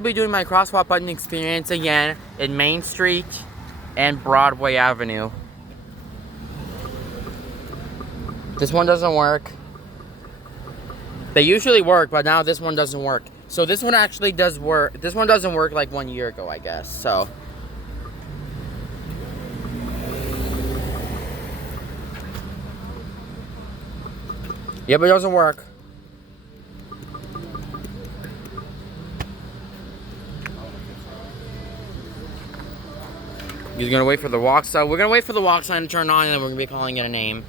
I'll be doing my crosswalk button experience again in Main Street and Broadway Avenue. This one doesn't work. They usually work, but now this one doesn't work. So this one actually does work. This one doesn't work like 1 year ago, I guess. So. Yep, it doesn't work. He's gonna wait for the walk sign. We're gonna wait for the walk sign to turn on, and then we're gonna be calling it a name.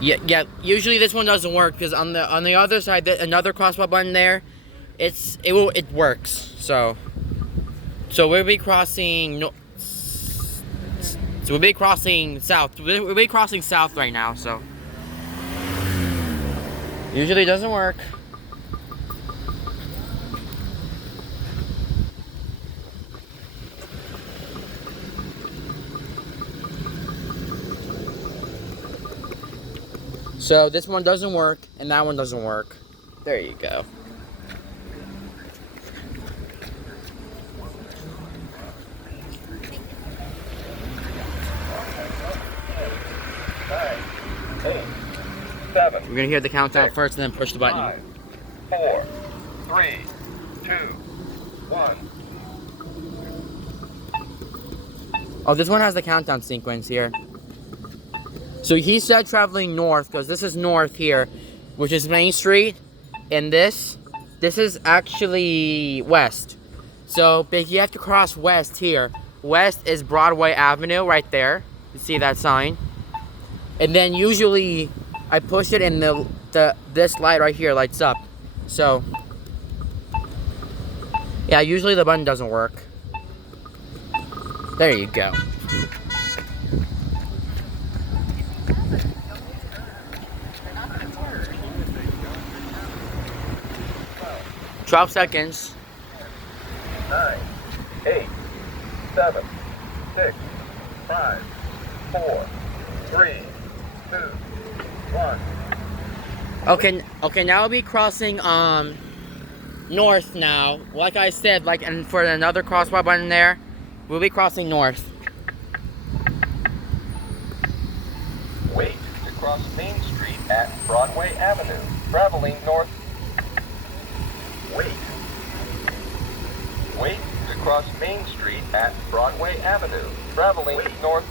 Yeah. Usually this one doesn't work because on the other side, another crosswalk button there, it works. So we'll be crossing. So we'll be crossing south. We'll be crossing south right now. So usually it doesn't work. So this one doesn't work, and that one doesn't work. There you go. We're gonna hear the countdown first, and then push the button. 5, 4, 3, 2, 1. Oh, this one has the countdown sequence here. So he said traveling north, because this is north here, which is Main Street, and this is actually west. So, but you have to cross west here. West is Broadway Avenue right there. You see that sign? And then usually I push it and this light right here lights up. So, yeah, usually the button doesn't work. There you go. "12 seconds. 9, 8, 7, 6, 5, 4, 3, 2, 1. Okay, now we'll be crossing north now. Like I said, and for another crosswalk button there, we'll be crossing north. Wait to cross Main Street at Broadway Avenue, traveling north. Wait to cross Main Street at Broadway Avenue, traveling north.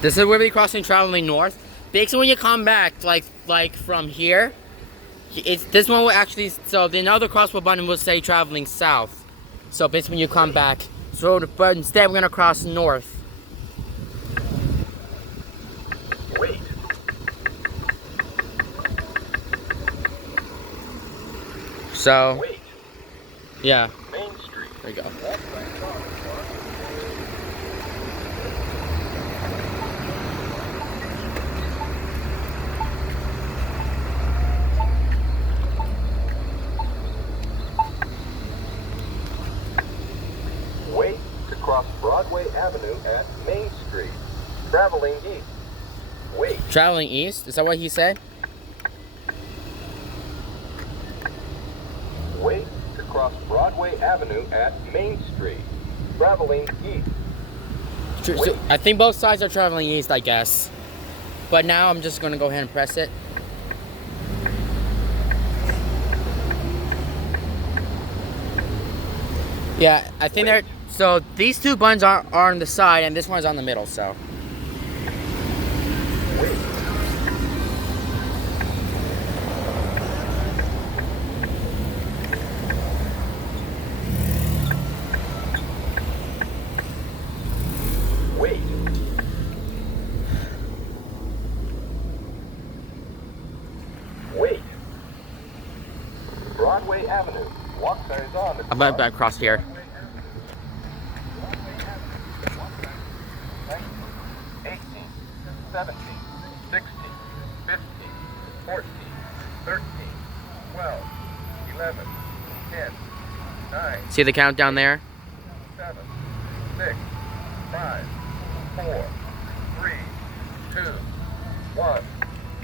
This is where we'll be crossing traveling north. Basically, when you come back, like from here, this one will actually. So the other crosswalk button will say traveling south. So basically, when you come back, but instead we're gonna cross north. Wait. So. Wait. Yeah. Main Street. There you go. Wait to cross Broadway Avenue at Main Street, traveling east. Wait. Traveling east? Is that what he said? Wait to cross Broadway Avenue at Main Street, traveling east. So I think both sides are traveling east, I guess. But now I'm just gonna go ahead and press it. Yeah, I think they're. So these two buttons are on the side, and this one's on the middle. So. Wait. Wait. Broadway Avenue. Walk sign is on. I'm about to cross here. 18, 17, 16, 15, 14, 13, 12, 11, 10, 9, See the countdown there? 7, 6, 5, 4, 3, 2, 1.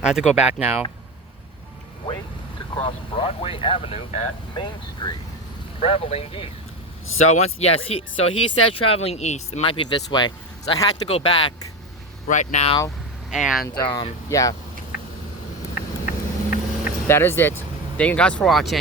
I have to go back now. Wait to cross Broadway Avenue at Main Street. Traveling east. So he said traveling east. It might be this way. So I had to go back right now, and yeah. That is it. Thank you guys for watching.